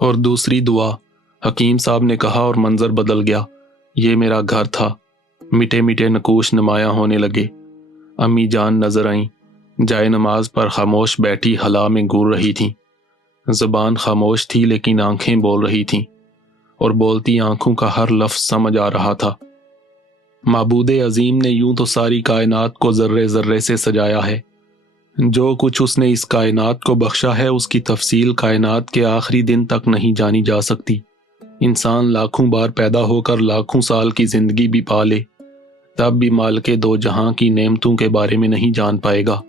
और दूसरी दुआ, हकीम साहब ने कहा और मंजर बदल गया। ये मेरा घर था। मिटे मिटे नकूश नुमाया होने लगे। अम्मी जान नजर आईं, जाए नमाज पर खामोश बैठी हला में घूर रही थीं। ज़बान खामोश थी लेकिन आंखें बोल रही थीं, और बोलती आंखों का हर लफ्ज समझ आ रहा था। माबूदे अजीम ने यूं तो सारी कायनात को जर्रे जर्रे से सजाया है। जो कुछ उसने इस कायनात को बख्शा है उसकी तफसील कायनात के आखिरी दिन तक नहीं जानी जा सकती। इंसान लाखों बार पैदा होकर लाखों साल की जिंदगी भी पा ले, तब भी मालिके दो जहां की नेमतों के बारे में नहीं जान पाएगा।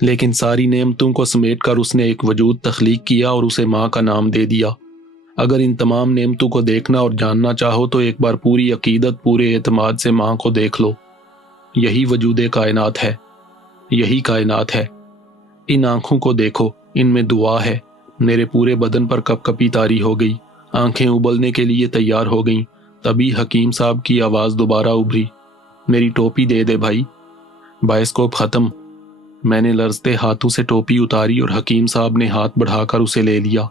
लेकिन सारी नेमतों को समेटकर उसने एक वजूद तख्लीक किया और उसे माँ का नाम दे दिया। अगर इन तमाम नेमतों को देखना और जानना चाहो तो एक बार पूरी अकीदत, पूरे एतमाद से माँ को देख लो। यही वजूद कायनात है, यही कायनात है। इन आंखों को देखो, इनमें दुआ है। मेरे पूरे बदन पर कपकपी तारी हो गई, आंखें उबलने के लिए तैयार हो गईं। तभी हकीम साहब की आवाज़ दोबारा उभरी, मेरी टोपी दे दे भाई। बाइस्कोप ख़त्म। मैंने लरजते हाथों से टोपी उतारी और हकीम साहब ने हाथ बढ़ाकर उसे ले लिया।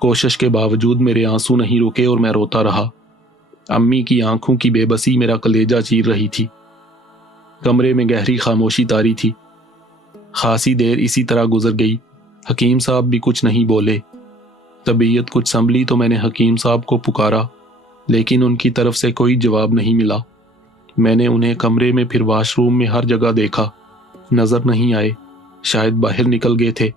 कोशिश के बावजूद मेरे आंसू नहीं रुके और मैं रोता रहा। अम्मी की आंखों की बेबसी मेरा कलेजा चीर रही थी। कमरे में गहरी खामोशी तारी थी। खासी देर इसी तरह गुजर गई। हकीम साहब भी कुछ नहीं बोले। तबीयत कुछ संभली तो मैंने हकीम साहब को पुकारा, लेकिन उनकी तरफ से कोई जवाब नहीं मिला। मैंने उन्हें कमरे में, फिर वॉशरूम में, हर जगह देखा, नजर नहीं आए। शायद बाहर निकल गए थे।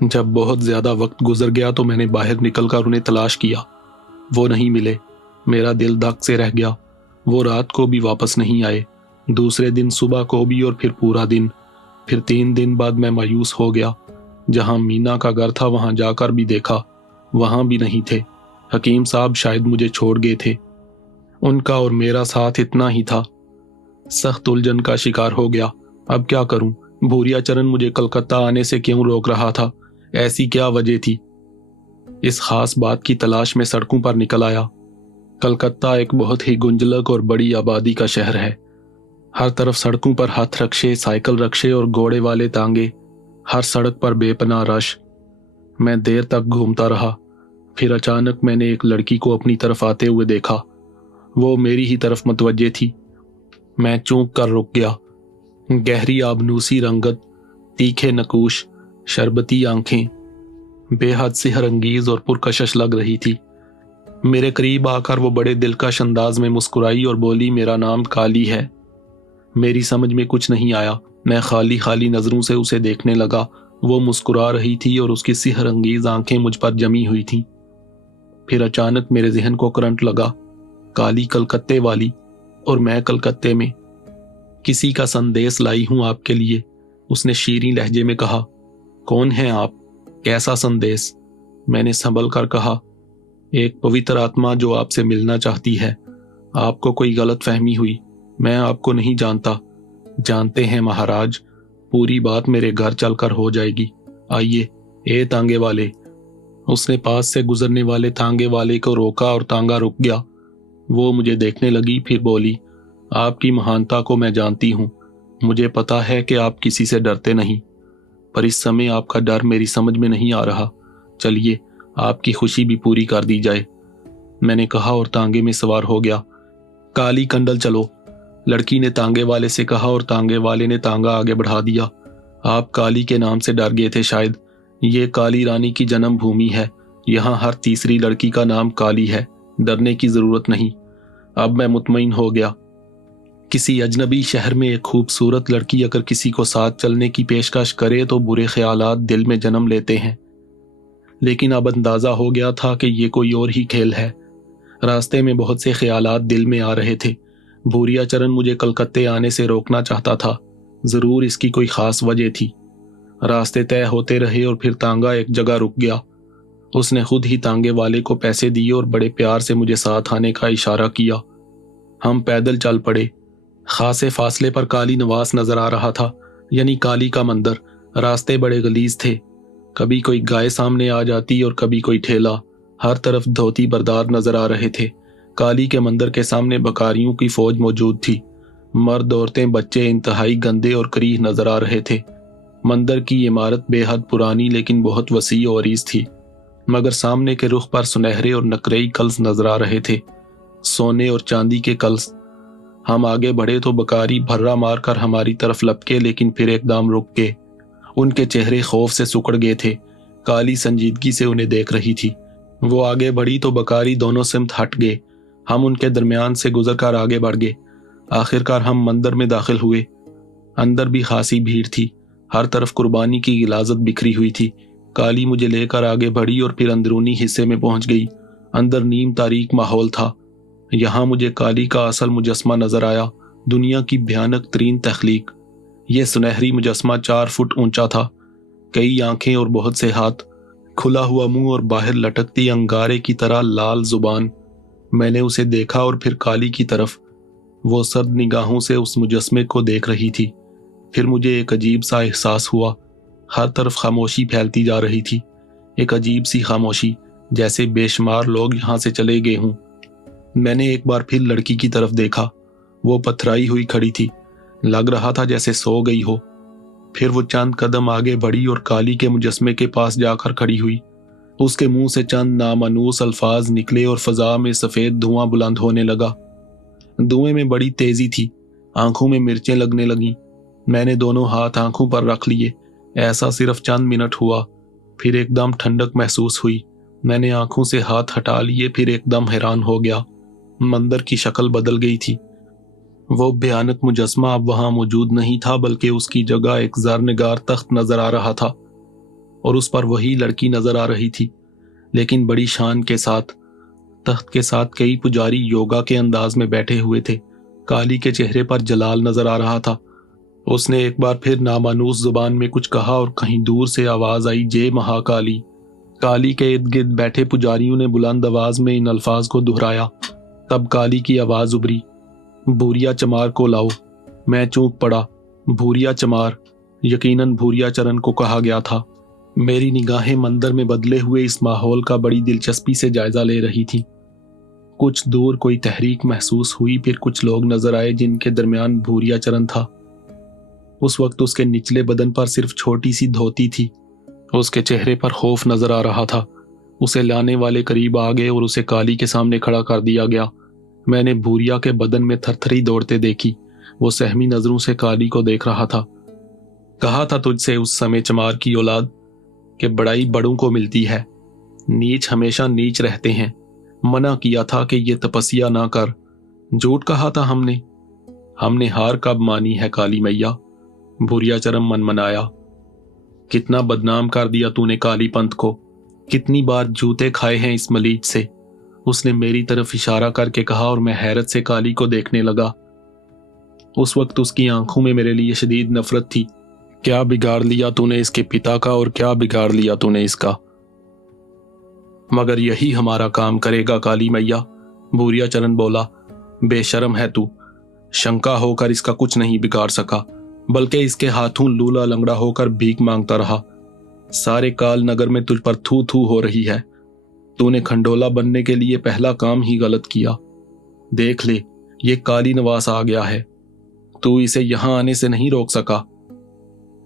जब बहुत ज्यादा वक्त गुजर गया तो मैंने बाहर निकलकर उन्हें तलाश किया। वो नहीं मिले। मेरा दिल धक से रह गया। वो रात को भी वापस नहीं आए, दूसरे दिन सुबह को भी, और फिर पूरा दिन। फिर 3 दिन बाद मैं मायूस हो गया। जहां मीना का घर था वहां जाकर भी देखा, वहां भी नहीं थे। हकीम साहब शायद मुझे छोड़ गए थे। उनका और मेरा साथ इतना ही था। सख्त उलझन का शिकार हो गया। अब क्या करूं? भूरिया चरण मुझे कलकत्ता आने से क्यों रोक रहा था? ऐसी क्या वजह थी? इस खास बात की तलाश में सड़कों पर निकल आया। कलकत्ता एक बहुत ही गुंजलक और बड़ी आबादी का शहर है। हर तरफ सड़कों पर हाथ रक्शे, साइकिल रक्शे और घोड़े वाले तांगे। हर सड़क पर बेपनाह रश। मैं देर तक घूमता रहा। फिर अचानक मैंने एक लड़की को अपनी तरफ आते हुए देखा। वो मेरी ही तरफ मुतवज्जे थी। मैं चौंक कर रुक गया। गहरी आबनूसी रंगत, तीखे नकूश, शरबती आंखें, बेहद सिहरंगीज और पुरकशिश लग रही थी। मेरे करीब आकर वो बड़े दिलकश अंदाज में मुस्कुराई और बोली, मेरा नाम काली है। मेरी समझ में कुछ नहीं आया। मैं खाली खाली नजरों से उसे देखने लगा। वो मुस्कुरा रही थी और उसकी सिहरंगीज आंखें मुझ पर जमी हुई थीं। फिर अचानक मेरे जहन को करंट लगा। काली कलकत्ते वाली और मैं कलकत्ते में। किसी का संदेश लाई हूं आपके लिए, उसने शीरीं लहजे में कहा। कौन हैं आप? कैसा संदेश? मैंने संभल कर कहा, एक पवित्र आत्मा जो आपसे मिलना चाहती है। आपको कोई गलत फहमी हुई, मैं आपको नहीं जानता। जानते हैं महाराज, पूरी बात मेरे घर चलकर हो जाएगी। आइए। ए तांगे वाले। उसने पास से गुजरने वाले तांगे वाले को रोका और तांगा रुक गया। वो मुझे देखने लगी, फिर बोली, आपकी महानता को मैं जानती हूँ। मुझे पता है कि आप किसी से डरते नहीं, पर इस समय आपका डर मेरी समझ में नहीं आ रहा। चलिए, आपकी खुशी भी पूरी कर दी जाए, मैंने कहा और तांगे में सवार हो गया। काली कंडल चलो, लड़की ने तांगे वाले से कहा और तांगे वाले ने तांगा आगे बढ़ा दिया। आप काली के नाम से डर गए थे शायद। ये काली रानी की जन्म भूमि है। यहाँ हर तीसरी लड़की का नाम काली है। डरने की जरूरत नहीं। अब मैं मुतमईन हो गया। किसी अजनबी शहर में एक खूबसूरत लड़की अगर किसी को साथ चलने की पेशकश करे तो बुरे ख्यालात दिल में जन्म लेते हैं, लेकिन अब अंदाजा हो गया था कि ये कोई और ही खेल है। रास्ते में बहुत से ख्यालात दिल में आ रहे थे। भूरिया चरण मुझे कलकत्ते आने से रोकना चाहता था। जरूर इसकी कोई खास वजह थी। रास्ते तय होते रहे और फिर तांगा एक जगह रुक गया। उसने खुद ही तांगे वाले को पैसे दिए और बड़े प्यार से मुझे साथ आने का इशारा किया। हम पैदल चल पड़े। खासे फासले पर काली नवास नजर आ रहा था, यानी काली का मंदिर। रास्ते बड़े गलीज थे। कभी कोई गाय सामने आ जाती और कभी कोई ठेला। हर तरफ धोती बरदार नजर आ रहे थे। काली के मंदिर के सामने बकारियों की फौज मौजूद थी। मर्द, औरतें, बच्चे इंतहाई गंदे और करीह नजर आ रहे थे। मंदिर की इमारत बेहद पुरानी लेकिन बहुत वसी और अरीज थी। मगर सामने के रुख पर सुनहरे और नकरई कल्स नजर आ रहे थे, सोने और चांदी के कल्स। हम आगे बढ़े तो बकारी भर्रा मारकर हमारी तरफ लपके, लेकिन फिर एकदम रुक गए। उनके चेहरे खौफ से सुकड़ गए थे। काली संजीदगी से उन्हें देख रही थी। वो आगे बढ़ी तो बकारी दोनों सिमत हट गए। हम उनके दरमियान से गुजरकर आगे बढ़ गए। आखिरकार हम मंदिर में दाखिल हुए। अंदर भी खासी भीड़ थी। हर तरफ कुर्बानी की गिलाजत बिखरी हुई थी। काली मुझे लेकर आगे बढ़ी और फिर अंदरूनी हिस्से में पहुंच गई। अंदर नीम तारीक माहौल था। यहाँ मुझे काली का असल मुजस्मा नजर आया, दुनिया की भयानक तरीन तख्लीक। यह सुनहरी मुजस्मा 4 फुट ऊंचा था, कई आंखें और बहुत से हाथ, खुला हुआ मुंह और बाहर लटकती अंगारे की तरह लाल जुबान। मैंने उसे देखा और फिर काली की तरफ। वो सर्द निगाहों से उस मुजस्मे को देख रही थी। फिर मुझे एक अजीब सा एहसास हुआ। हर तरफ खामोशी फैलती जा रही थी, एक अजीब सी खामोशी, जैसे बेशुमार लोग यहाँ से चले गए हों। मैंने एक बार फिर लड़की की तरफ देखा। वो पथराई हुई खड़ी थी, लग रहा था जैसे सो गई हो। फिर वो चंद कदम आगे बढ़ी और काली के मुजस्मे के पास जाकर खड़ी हुई। उसके मुंह से चंद नामानूस अल्फाज निकले और फजा में सफेद धुआं बुलंद होने लगा। धुएं में बड़ी तेजी थी, आंखों में मिर्चें लगने लगीं। मैंने दोनों हाथ आंखों पर रख लिए। ऐसा सिर्फ चंद मिनट हुआ, फिर एकदम ठंडक महसूस हुई। मैंने आंखों से हाथ हटा लिए, फिर एकदम हैरान हो गया। मंदिर की शक्ल बदल गई थी। वो भयानक मुजस्मा अब वहां मौजूद नहीं था, बल्कि उसकी जगह एक ज़रनिगार तख्त नजर आ रहा था और उस पर वही लड़की नजर आ रही थी, लेकिन बड़ी शान के साथ। तख्त के साथ कई पुजारी योगा के अंदाज में बैठे हुए थे। काली के चेहरे पर जलाल नजर आ रहा था। उसने एक बार फिर नामानूस जुबान में कुछ कहा और कहीं दूर से आवाज आई, जय महाकाली। काली के इर्द गिर्द बैठे पुजारियों ने बुलंद आवाज में इन अल्फाज को दोहराया। तब काली की आवाज उभरी, भूरिया चमार को लाओ। मैं चूक पड़ा। भूरिया चमार, यकीनन भूरिया चरण को कहा गया था। मेरी निगाहें मंदिर में बदले हुए इस माहौल का बड़ी दिलचस्पी से जायजा ले रही थी। कुछ दूर कोई तहरीक महसूस हुई, फिर कुछ लोग नजर आए जिनके दरमियान भूरिया चरण था। उस वक्त उसके निचले बदन पर सिर्फ छोटी सी धोती थी। उसके चेहरे पर खौफ नजर आ रहा था। उसे लाने वाले करीब आ गए और उसे काली के सामने खड़ा कर दिया गया। मैंने भूरिया के बदन में थरथरी दौड़ते देखी। वो सहमी नजरों से काली को देख रहा था। कहा था तुझसे उस समय चमार की औलाद कि बड़ाई बड़ों को मिलती है, नीच हमेशा नीच रहते हैं। मना किया था कि ये तपस्या ना कर। झूठ कहा था हमने हार कब मानी है काली मैया। भूरिया चरम मनमनाया। कितना बदनाम कर दिया तूने काली पंथ को, कितनी बार जूते खाए हैं इस मलीज से। उसने मेरी तरफ इशारा करके कहा और मैं हैरत से काली को देखने लगा। उस वक्त उसकी आंखों में मेरे लिए शदीद नफरत थी। क्या बिगाड़ लिया तूने इसके पिता का और क्या बिगाड़ लिया तूने इसका। मगर यही हमारा काम करेगा काली मैया, भूरिया चरण बोला। बेशरम है तू। शंका होकर इसका कुछ नहीं बिगाड़ सका, बल्कि इसके हाथों लूला लंगड़ा होकर भीख मांगता रहा। सारे काल नगर में तुझ पर थू थू हो रही है। तूने खंडोला बनने के लिए पहला काम ही गलत किया। देख ले, ये काली नवास आ गया है। तू इसे यहां आने से नहीं रोक सका।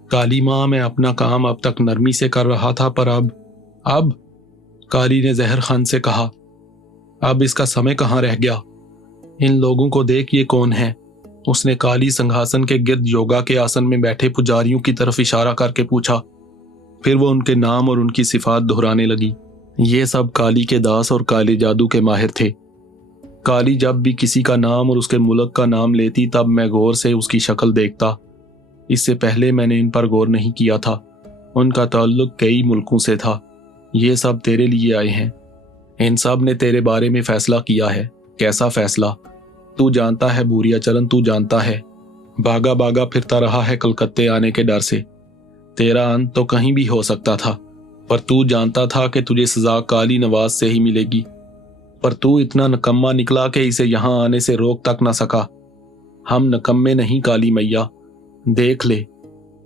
काली मां, मैं अपना काम अब तक नरमी से कर रहा था, पर अब काली ने जहर खान से कहा, अब इसका समय कहाँ रह गया। इन लोगों को देख, ये कौन है। उसने काली संघासन के गिर्द योगा के आसन में बैठे पुजारियों की तरफ इशारा करके पूछा। फिर वो उनके नाम और उनकी सिफात दोहराने लगी। ये सब काली के दास और काले जादू के माहिर थे। काली जब भी किसी का नाम और उसके मुल्क का नाम लेती, तब मैं गौर से उसकी शक्ल देखता। इससे पहले मैंने इन पर गौर नहीं किया था। उनका ताल्लुक कई मुल्कों से था। ये सब तेरे लिए आए हैं। इन सब ने तेरे बारे में फैसला किया है। कैसा फैसला? तू जानता है भूरिया चरण, तू जानता है। भागा भागा फिरता रहा है कलकत्ते आने के डर से। तेरा अंत तो कहीं भी हो सकता था, पर तू जानता था कि तुझे सजा काली नवाज से ही मिलेगी। पर तू इतना नकम्मा निकला कि इसे यहां आने से रोक तक न सका। हम नकम्मे नहीं काली मैया, देख ले,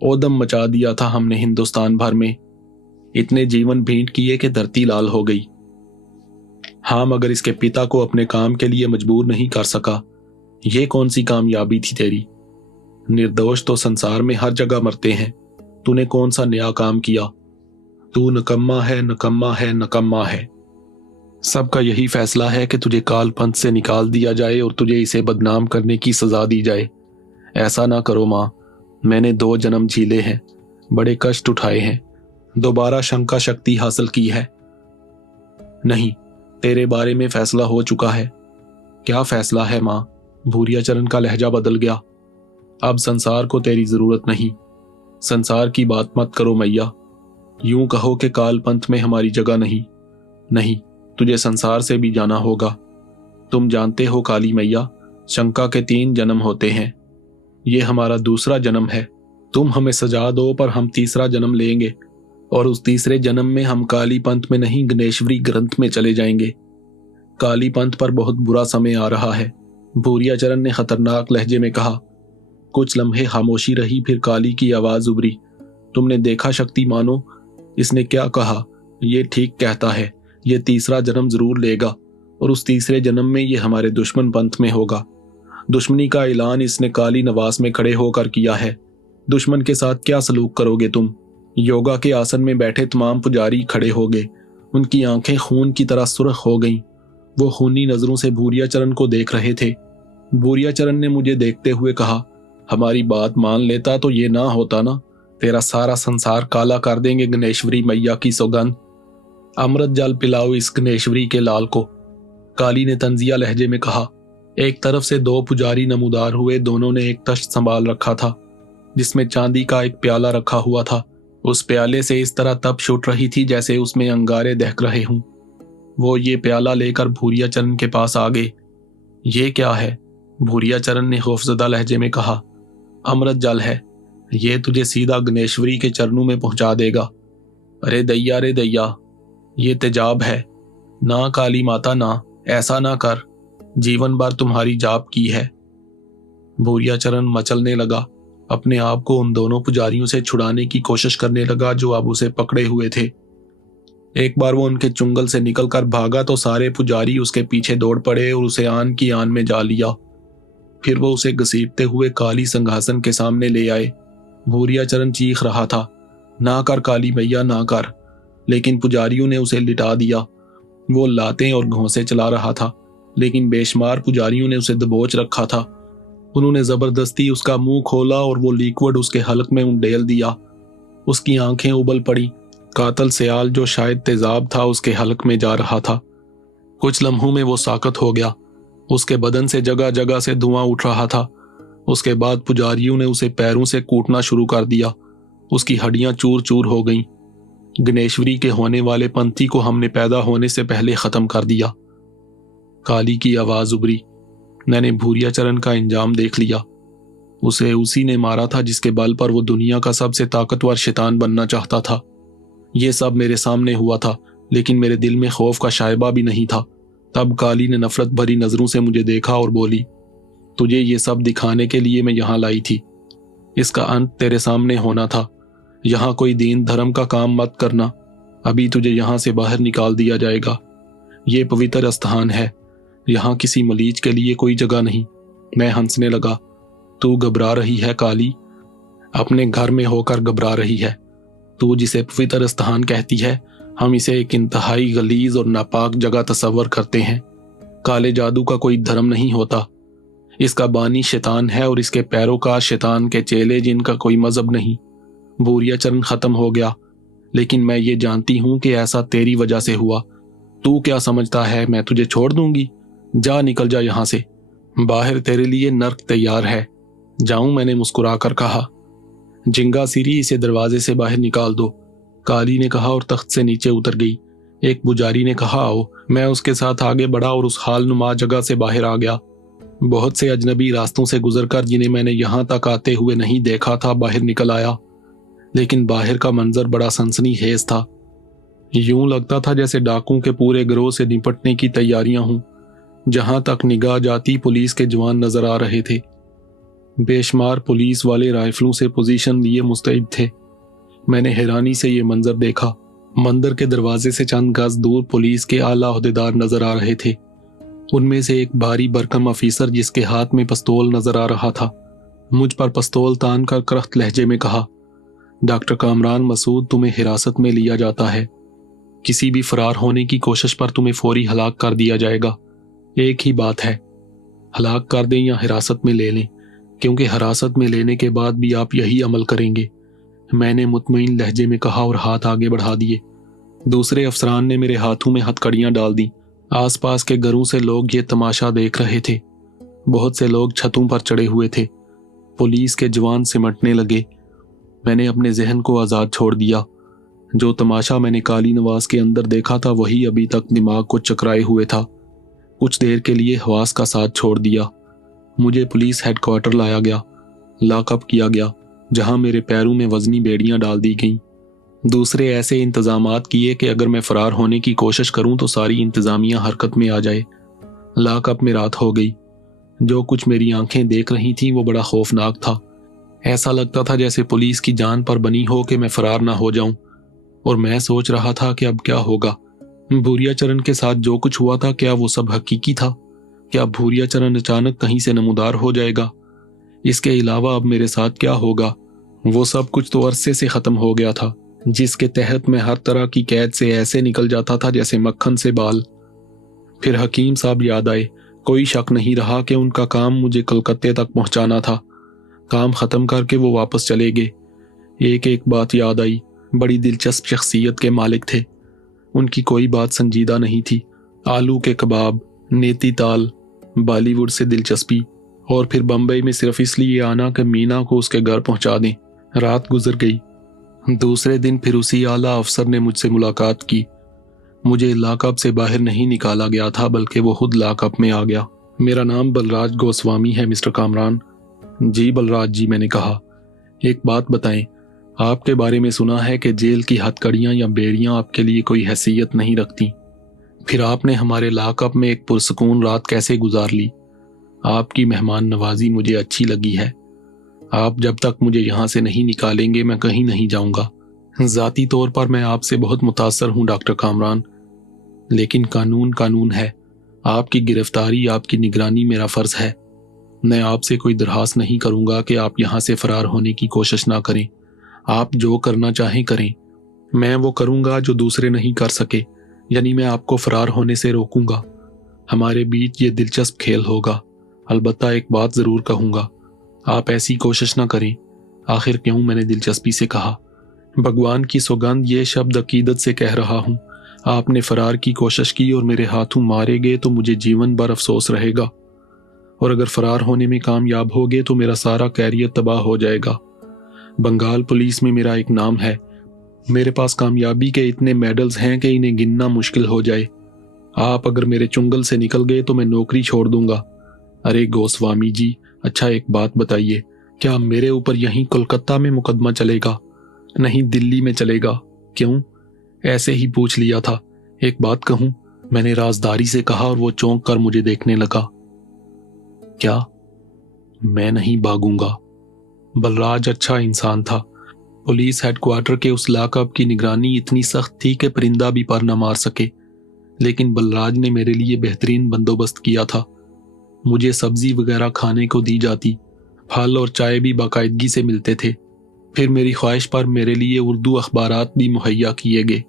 ओदम मचा दिया था हमने हिंदुस्तान भर में। इतने जीवन भेंट किए कि धरती लाल हो गई। हाँ, मगर इसके पिता को अपने काम के लिए मजबूर नहीं कर सका। ये कौन सी कामयाबी थी तेरी? निर्दोष तो संसार में हर जगह मरते हैं। तूने कौन सा नया काम किया? तू नकम्मा है, नकम्मा है, नकम्मा है। सबका यही फैसला है कि तुझे काल पंथ से निकाल दिया जाए और तुझे इसे बदनाम करने की सजा दी जाए। ऐसा ना करो माँ, मैंने 2 जन्म झीले हैं, बड़े कष्ट उठाए हैं, दोबारा शंका शक्ति हासिल की है। नहीं, तेरे बारे में फैसला हो चुका है। क्या फैसला है माँ? भूरियाचरण का लहजा बदल गया। अब संसार को तेरी जरूरत नहीं। संसार की बात मत करो मैया। यूं कहो कि काल पंथ में हमारी जगह नहीं। नहीं, तुझे संसार से भी जाना होगा। तुम जानते हो काली मैया, शंका के 3 जन्म होते हैं। ये हमारा दूसरा जन्म है। तुम हमें सजा दो पर हम तीसरा जन्म लेंगे, और उस तीसरे जन्म में हम काली पंथ में नहीं गणेश्वरी ग्रंथ में चले जाएंगे। काली पंथ पर बहुत बुरा समय आ रहा है, भूरियाचरण ने खतरनाक लहजे में कहा। कुछ लम्हे खामोशी रही, फिर काली की आवाज उभरी। तुमने देखा शक्ति मानो, इसने क्या कहा? ये ठीक कहता है। ये तीसरा जन्म जरूर लेगा, और उस तीसरे जन्म में ये हमारे दुश्मन पंथ में होगा। दुश्मनी का ऐलान इसने काली नवास में खड़े होकर किया है। दुश्मन के साथ क्या सलूक करोगे तुम? योगा के आसन में बैठे तमाम पुजारी खड़े हो गए। उनकी आंखें खून की तरह सुर्ख हो गईं। वो खूनी नजरों से भूरियाचरण को देख रहे थे। भूरियाचरण ने मुझे देखते हुए कहा, हमारी बात मान लेता तो ये ना होता ना। तेरा सारा संसार काला कर देंगे गणेश्वरी मैया की सौगंध। अमृत जल पिलाओ इस गणेश्वरी के लाल को, काली ने तंजिया लहजे में कहा। एक तरफ से 2 पुजारी नमूदार हुए। दोनों ने एक तश्त संभाल रखा था जिसमें चांदी का एक प्याला रखा हुआ था। उस प्याले से इस तरह तप छूट रही थी जैसे उसमें अंगारे दहक रहे हों। वो ये प्याला लेकर भूरियाचरण के पास आ गए। ये क्या है? भूरियाचरण ने खौफजदा लहजे में कहा। अमृत जल है, ये तुझे सीधा गणेश्वरी के चरणों में पहुंचा देगा। अरे दैया, रे दैया, ये तेजाब है। ना काली माता ना, ऐसा ना कर। जीवन भर तुम्हारी जाप की है। भूरियाचरण मचलने लगा, अपने आप को उन दोनों पुजारियों से छुड़ाने की कोशिश करने लगा जो अब उसे पकड़े हुए थे। एक बार वो उनके चुंगल से निकलकर भागा तो सारे पुजारी उसके पीछे दौड़ पड़े और उसे आन की आन में जा लिया। फिर वो उसे घसीटते हुए काली संघासन के सामने ले आए। भूरियाचरण चीख रहा था, ना कर काली मैया, ना कर, लेकिन पुजारियों ने उसे लिटा दिया। वो लातें और घोंसे चला रहा था, लेकिन बेशुमार पुजारियों ने उसे दबोच रखा था। उन्होंने जबरदस्ती उसका मुंह खोला और वो लिक्विड उसके हलक में उंडेल दिया। उसकी आंखें उबल पड़ी। कातल सयाल जो शायद तेजाब था उसके हलक में जा रहा था। कुछ लम्हों में वो साकत हो गया। उसके बदन से जगह जगह से धुआं उठ रहा था। उसके बाद पुजारियों ने उसे पैरों से कूटना शुरू कर दिया। उसकी हड्डियां चूर चूर हो गईं। गणेश्वरी के होने वाले पंथी को हमने पैदा होने से पहले खत्म कर दिया। काली की आवाज उभरी। मैंने भूरियाचरण का इंजाम देख लिया। उसे उसी ने मारा था जिसके बल पर वो दुनिया का सबसे ताकतवर शैतान बनना चाहता था। ये सब मेरे सामने हुआ था, लेकिन मेरे दिल में खौफ का शायबा भी नहीं था। तब काली ने नफरत भरी नजरों से मुझे देखा और बोली, तुझे ये सब दिखाने के लिए मैं यहाँ लाई थी। इसका अंत तेरे सामने होना था। यहाँ कोई दीन धर्म का काम मत करना। अभी तुझे यहाँ से बाहर निकाल दिया जाएगा। ये पवित्र स्थान है, यहाँ किसी मलीज के लिए कोई जगह नहीं। मैं हंसने लगा। तू घबरा रही है काली, अपने घर में होकर घबरा रही है। तू जिसे पवित्र स्थान कहती है, हम इसे एक इंतहाई गलीज और नापाक जगह तस्वर करते हैं। काले जादू का कोई धर्म नहीं होता। इसका बानी शैतान है और इसके पैरोकार शैतान के चेले जिनका कोई मजहब नहीं। भूरियाचरण खत्म हो गया, लेकिन मैं ये जानती हूं कि ऐसा तेरी वजह से हुआ। तू क्या समझता है मैं तुझे छोड़ दूंगी? जा, निकल जा यहां से। बाहर तेरे लिए नर्क तैयार है। जाऊं? मैंने मुस्कुराकर कहा। जिंगा सिरी, इसे दरवाजे से बाहर निकाल दो, काली ने कहा और तख्त से नीचे उतर गई। एक पुजारी ने कहा, आओ। मैं उसके साथ आगे बढ़ा और उस हालनुमा जगह से बाहर आ गया। बहुत से अजनबी रास्तों से गुजरकर जिन्हें मैंने यहां तक आते हुए नहीं देखा था बाहर निकल आया, लेकिन बाहर का मंजर बड़ा सनसनीखेज था। यूं लगता था जैसे डाकुओं के पूरे गिरोह से निपटने की तैयारियां हों। जहां तक निगाह जाती पुलिस के जवान नजर आ रहे थे। बेशुमार पुलिस वाले राइफलों से पोजीशन लिए मुस्तैद थे। मैंने हैरानी से ये मंजर देखा। मंदिर के दरवाजे से चंद गज दूर पुलिस के आला ओहदेदार नजर आ रहे थे। उनमें से एक भारी भरकम अफीसर जिसके हाथ में पिस्तौल नजर आ रहा था, मुझ पर पिस्तौल तान कर करख्त लहजे में कहा, डॉक्टर कामरान मसूद, तुम्हें हिरासत में लिया जाता है। किसी भी फरार होने की कोशिश पर तुम्हें फौरी हलाक कर दिया जाएगा। एक ही बात है, हलाक कर दें या हिरासत में ले लें, क्योंकि हिरासत में लेने के बाद भी आप यही अमल करेंगे। मैंने मुतमईन लहजे में कहा और हाथ आगे बढ़ा दिए। दूसरे अफसरान ने मेरे हाथों में हथकड़ियां डाल दी। आसपास के घरों से लोग ये तमाशा देख रहे थे। बहुत से लोग छतों पर चढ़े हुए थे। पुलिस के जवान सिमटने लगे। मैंने अपने जहन को आज़ाद छोड़ दिया। जो तमाशा मैंने काली नवाज के अंदर देखा था वही अभी तक दिमाग को चकराए हुए था। कुछ देर के लिए हवास का साथ छोड़ दिया। मुझे पुलिस हेडक्वार्टर लाया गया, लॉकअप किया गया, जहां मेरे पैरों में वजनी बेड़ियां डाल दी गईं। दूसरे ऐसे इंतजामात किए कि अगर मैं फरार होने की कोशिश करूं तो सारी इंतजामिया हरकत में आ जाए। लॉकअप में रात हो गई। जो कुछ मेरी आंखें देख रही थीं वो बड़ा खौफनाक था। ऐसा लगता था जैसे पुलिस की जान पर बनी हो कि मैं फरार ना हो जाऊं। और मैं सोच रहा था कि अब क्या होगा। भूरिया चरण के साथ जो कुछ हुआ था, क्या वो सब हकीकी था? क्या भूरिया चरण अचानक कहीं से नमूदार हो जाएगा? इसके अलावा अब मेरे साथ क्या होगा? वो सब कुछ तो अरसे से खत्म हो गया था, जिसके तहत मैं हर तरह की कैद से ऐसे निकल जाता था जैसे मक्खन से बाल। फिर हकीम साहब याद आए। कोई शक नहीं रहा कि उनका काम मुझे कलकत्ते तक पहुंचाना था। काम खत्म करके वो वापस चले गए। एक एक बात याद आई। बड़ी दिलचस्प शख्सियत के मालिक थे। उनकी कोई बात संजीदा नहीं थी। आलू के कबाब, नेती ताल, बॉलीवुड से दिलचस्पी, और फिर बम्बई में सिर्फ इसलिए आना कि मीना को उसके घर पहुंचा दें। रात गुजर गई। दूसरे दिन फिर उसी आला अफसर ने मुझसे मुलाकात की। मुझे लॉकअप से बाहर नहीं निकाला गया था, बल्कि वो खुद लॉकअप में आ गया। मेरा नाम बलराज गोस्वामी है मिस्टर कामरान। जी बलराज जी, मैंने कहा। एक बात बताएं, आपके बारे में सुना है कि जेल की हथकड़ियां या बेड़ियां आपके लिए कोई हैसियत नहीं रखती। फिर आपने हमारे लॉकअप में एक पुरसकून रात कैसे गुजार ली? आपकी मेहमान नवाजी मुझे अच्छी लगी है। आप जब तक मुझे यहाँ से नहीं निकालेंगे मैं कहीं नहीं जाऊंगा। ज़ाती तौर पर मैं आपसे बहुत मुतासर हूँ डॉक्टर कामरान, लेकिन कानून कानून है। आपकी गिरफ्तारी, आपकी निगरानी मेरा फर्ज है। मैं आपसे कोई दरखास्त नहीं करूंगा कि आप यहाँ से फरार होने की कोशिश ना करें। आप जो करना चाहें करें। मैं वो करूंगा जो दूसरे नहीं कर सके, यानी मैं आपको फरार होने से रोकूंगा। हमारे बीच ये दिलचस्प खेल होगा। अलबत्ता एक बात जरूर कहूंगा, आप ऐसी कोशिश ना करें। आखिर क्यों? मैंने दिलचस्पी से कहा। भगवान की सौगंध, ये शब्द अकीदत से कह रहा हूं। आपने फरार की कोशिश की और मेरे हाथों मारे गए तो मुझे जीवन भर अफसोस रहेगा, और अगर फरार होने में कामयाब हो गए तो मेरा सारा कैरियर तबाह हो जाएगा। बंगाल पुलिस में मेरा एक नाम है। मेरे पास कामयाबी के इतने मेडल्स हैं कि इन्हें गिनना मुश्किल हो जाए। आप अगर मेरे चुंगल से निकल गए तो मैं नौकरी छोड़ दूंगा। अरे गोस्वामी जी, अच्छा एक बात बताइए, क्या मेरे ऊपर यहीं कोलकाता में मुकदमा चलेगा? नहीं, दिल्ली में चलेगा। क्यों? ऐसे ही पूछ लिया था। एक बात कहूं? मैंने राजदारी से कहा और वो चौंक कर मुझे देखने लगा। क्या? मैं नहीं भागूंगा। बलराज अच्छा इंसान था। पुलिस हेडक्वार्टर के उस लॉकअप की निगरानी इतनी सख्त थी कि परिंदा भी पर न मार सके, लेकिन बलराज ने मेरे लिए बेहतरीन बंदोबस्त किया था। मुझे सब्जी वगैरह खाने को दी जाती, फल और चाय भी बाकायदगी से मिलते थे। फिर मेरी ख्वाहिश पर मेरे लिए उर्दू अखबारात भी मुहैया किए गए,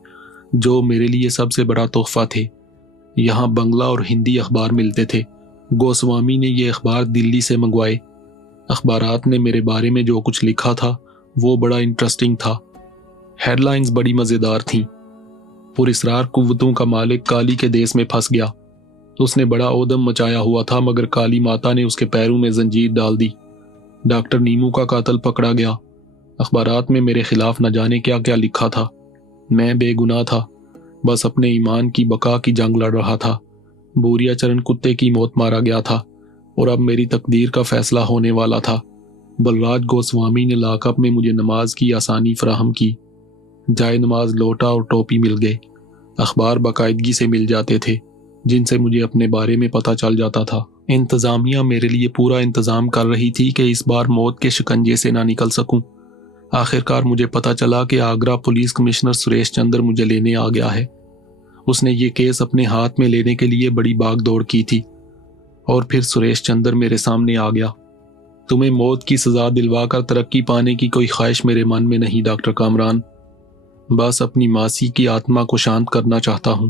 जो मेरे लिए सबसे बड़ा तोहफा थे। यहाँ बंगला और हिंदी अखबार मिलते थे। गोस्वामी ने ये अखबार दिल्ली से मंगवाए। अखबारात ने मेरे बारे में जो कुछ लिखा था वो बड़ा इंटरेस्टिंग था। हेडलाइंस बड़ी मज़ेदार थीं। पुरस्रार कुव्वतों का मालिक काली के देश में फंस गया। उसने बड़ा ओदम मचाया हुआ था, मगर काली माता ने उसके पैरों में जंजीर डाल दी। डॉक्टर नीमू का कातिल पकड़ा गया। अखबारात में मेरे खिलाफ न जाने क्या क्या लिखा था। मैं बेगुनाह था, बस अपने ईमान की बका की जंग लड़ रहा था। भूरिया चरण कुत्ते की मौत मारा गया था और अब मेरी तकदीर का फैसला होने वाला था। बलराज गोस्वामी ने लॉकअप में मुझे नमाज की आसानी फराहम की। जाए नमाज, लोटा और टोपी मिल गए। अखबार बाकायदगी से मिल जाते थे, जिनसे मुझे अपने बारे में पता चल जाता था। इंतजामिया मेरे लिए पूरा इंतजाम कर रही थी कि इस बार मौत के शिकंजे से ना निकल सकूं। आखिरकार मुझे पता चला कि आगरा पुलिस कमिश्नर सुरेश चंद्र मुझे लेने आ गया है। उसने ये केस अपने हाथ में लेने के लिए बड़ी भाग दौड़ की थी, और फिर सुरेश चंद्र मेरे सामने आ गया। تمہیں موت کی سزا دلوا کر ترقی پانے کی کوئی خواہش میرے من میں نہیں ڈاکٹر کامران، بس اپنی ماسی کی آتما کو شانت کرنا چاہتا ہوں۔